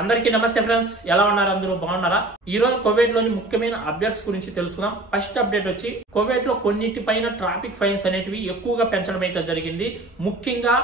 అందరికీ నమస్తే ఫ్రెండ్స్, ఎలా ఉన్నారు? అందరూ బాగున్నారా? ఈ రోజు కువైట్ లోని ముఖ్యమైన అప్డేట్స్ గురించి తెలుసుకుందాం. ఫస్ట్ అప్డేట్ వచ్చి కువైట్ లో కొన్నిటిపైన ట్రాఫిక్ ఫైన్స్ అనేటివి ఎక్కువగా పెంచడం అయితే జరిగింది. ముఖ్యంగా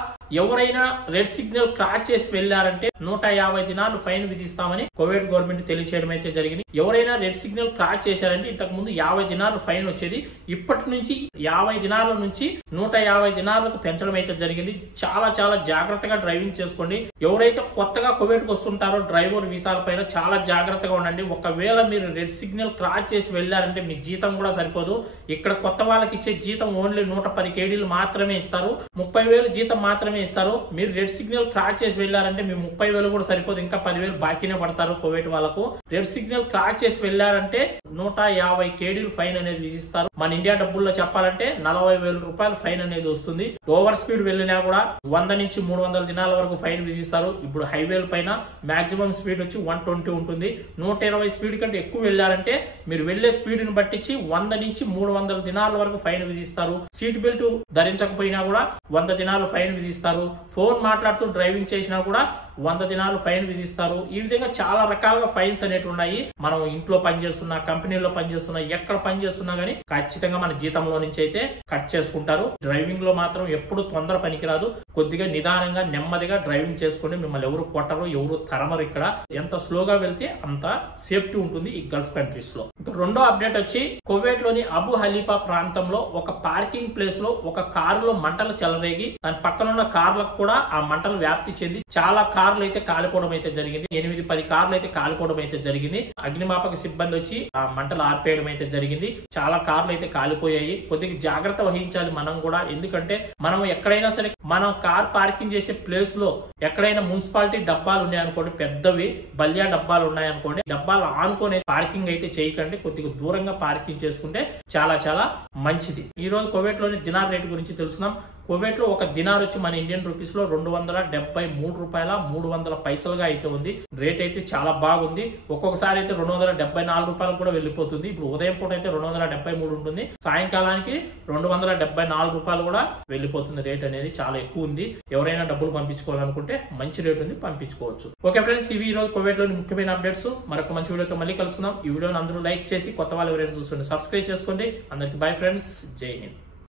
ఎవరైనా రెడ్ సిగ్నల్ క్రాస్ చేసి వెళ్లారంటే 150 దినాలు ఫైన్ విధిస్తామని కువైట్ గవర్నమెంట్ తెలియచేయడం అయితే జరిగింది. ఎవరైనా రెడ్ సిగ్నల్ క్రాస్ చేశారంటే ఇంతకు ముందు 50 దినాలు ఫైన్ వచ్చేది. ఇప్పటి నుంచి 50 దినాల నుంచి 150 దినాలకు పెంచడం అయితే జరిగింది. చాలా జాగ్రత్తగా డ్రైవింగ్ చేసుకోండి. ఎవరైతే కొత్తగా కువైట్ కు వస్తుంటారో డ్రైవర్ వీసాల పైన చాలా జాగ్రత్తగా ఉండండి. ఒకవేళ మీరు రెడ్ సిగ్నల్ క్రాస్ చేసి వెళ్లారంటే మీ జీతం కూడా సరిపోదు. ఇక్కడ కొత్త వాళ్ళకి ఇచ్చే జీతం ఓన్లీ 110 కేడీలు మాత్రమే ఇస్తారు. 30,000 జీతం మాత్రమే ఇస్తారు. మీరు రెడ్ సిగ్నల్ క్రాస్ చేసి వెళ్లారంటే మీ 30,000 కూడా సరిపోదు, ఇంకా 10,000 బాకీనే పడతారు కువైట్ వాళ్ళకు. రెడ్ సిగ్నల్ క్రాస్ చేసి వెళ్లారంటే 150 కేడీలు ఫైన్ అనేది విధిస్తారు. మన ఇండియా డబ్బుల్లో చెప్పాలంటే 40,000 రూపాయలు ఫైన్ అనేది వస్తుంది. ఓవర్ స్పీడ్ వెళ్ళినా కూడా 100 నుంచి 300 దినాల వరకు ఫైన్ విధిస్తారు. ఇప్పుడు హైవేల పైన మాక్సిమం స్పీడ్ వచ్చి 120 ఉంటుంది. 120 స్పీడ్ కంటే ఎక్కువ వెళ్లారంటే మీరు వెళ్లే స్పీడ్ ని బట్టించి 100 నుంచి 300 దినాల వరకు ఫైన్ విధిస్తారు. సీట్ బెల్ట్ ధరించకపోయినా కూడా 100 దినాలు ఫైన్ విధిస్తారు. ఫోన్ మాట్లాడుతూ డ్రైవింగ్ చేసినా కూడా 100 దినాలు ఫైన్ విధిస్తారు. ఈ విధంగా చాలా రకాలుగా ఫైన్స్ అనేవి ఉన్నాయి. మనం ఇంట్లో పనిచేస్తున్నా, కంపెనీలో పనిచేస్తున్నా, ఎక్కడ పనిచేస్తున్నా గానీ ఖచ్చితంగా మన జీతంలో నుంచి అయితే కట్ చేసుకుంటారు. డ్రైవింగ్ లో మాత్రం ఎప్పుడు తొందర పనికిరాదు. కొద్దిగా నిదానంగా నెమ్మదిగా డ్రైవింగ్ చేసుకోండి. మిమ్మల్ని ఎవరు కొట్టరు, ఎవరు తరమరు. ఇక్కడ ఎంత స్లోగా వెళ్తే అంత సేఫ్టీ ఉంటుంది ఈ గల్ఫ్ కంట్రీస్ లో. రెండో అప్డేట్ వచ్చి కువైట్ లోని అబు హలీఫా ప్రాంతంలో ఒక పార్కింగ్ ప్లేస్ లో ఒక కారులో మంటలు చెలరేగి దాని పక్కన ఉన్న కార్లకు కూడా ఆ మంటలు వ్యాప్తి చెంది చాలా కార్లు అయితే కాలిపోవడం అయితే జరిగింది. 8-10 కార్లు అయితే కాలిపోవడం అయితే జరిగింది. అగ్నిమాపక సిబ్బంది వచ్చి ఆ మంటలు ఆర్పేయడం అయితే జరిగింది. చాలా కార్లు అయితే కాలిపోయాయి. కొద్దిగా జాగ్రత్త వహించాలి మనం కూడా. ఎందుకంటే మనం ఎక్కడైనా సరే మనం కార్ పార్కింగ్ చేసే ప్లేస్ లో ఎక్కడైనా మున్సిపాలిటీ డబ్బాలు ఉన్నాయనుకోండి, పెద్దవి బల్యా డబ్బాలు ఉన్నాయనుకోండి, డబ్బాలు ఆనుకునే పార్కింగ్ అయితే చేయకండి. కొద్దిగా దూరంగా పార్కింగ్ చేసుకుంటే చాలా మంచిది. ఈ రోజు కువైట్ లోని దినార్ రేటు గురించి తెలుసుకుందాం. కువైట్ లో ఒక దినార్ వచ్చి మన ఇండియన్ రూపీస్ లో 273 రూపాయల 300 పైసలుగా అయితే ఉంది. రేట్ అయితే చాలా బాగుంది. ఒక్కొక్కసారి అయితే 274 రూపాయలు కూడా వెళ్ళిపోతుంది. ఇప్పుడు ఉదయం పూట అయితే 273 ఉంటుంది. సాయంకాలానికి 274 రూపాయలు కూడా వెళ్ళిపోతుంది. రేట్ అనేది చాలా ఎక్కువ ఉంది. ఎవరైనా డబ్బులు పంపించుకోవాలనుకుంటే మంచి రేట్ ఉంది, పంపించుకోవచ్చు. ఓకే ఫ్రెండ్స్, ఇవి ఈ రోజు కువైట్ లోని ముఖ్యమైన అప్డేట్స్. మరొక మంచి వీడియోతో మళ్ళీ కలుసుకుందాం. ఈ వీడియోని అందరూ లైక్ చేసి కొత్త వాళ్ళు ఎవరైనా చూస్తుంటే సబ్స్క్రైబ్ చేసుకోండి. అందరికి బై ఫ్రెండ్స్, జై హింద్.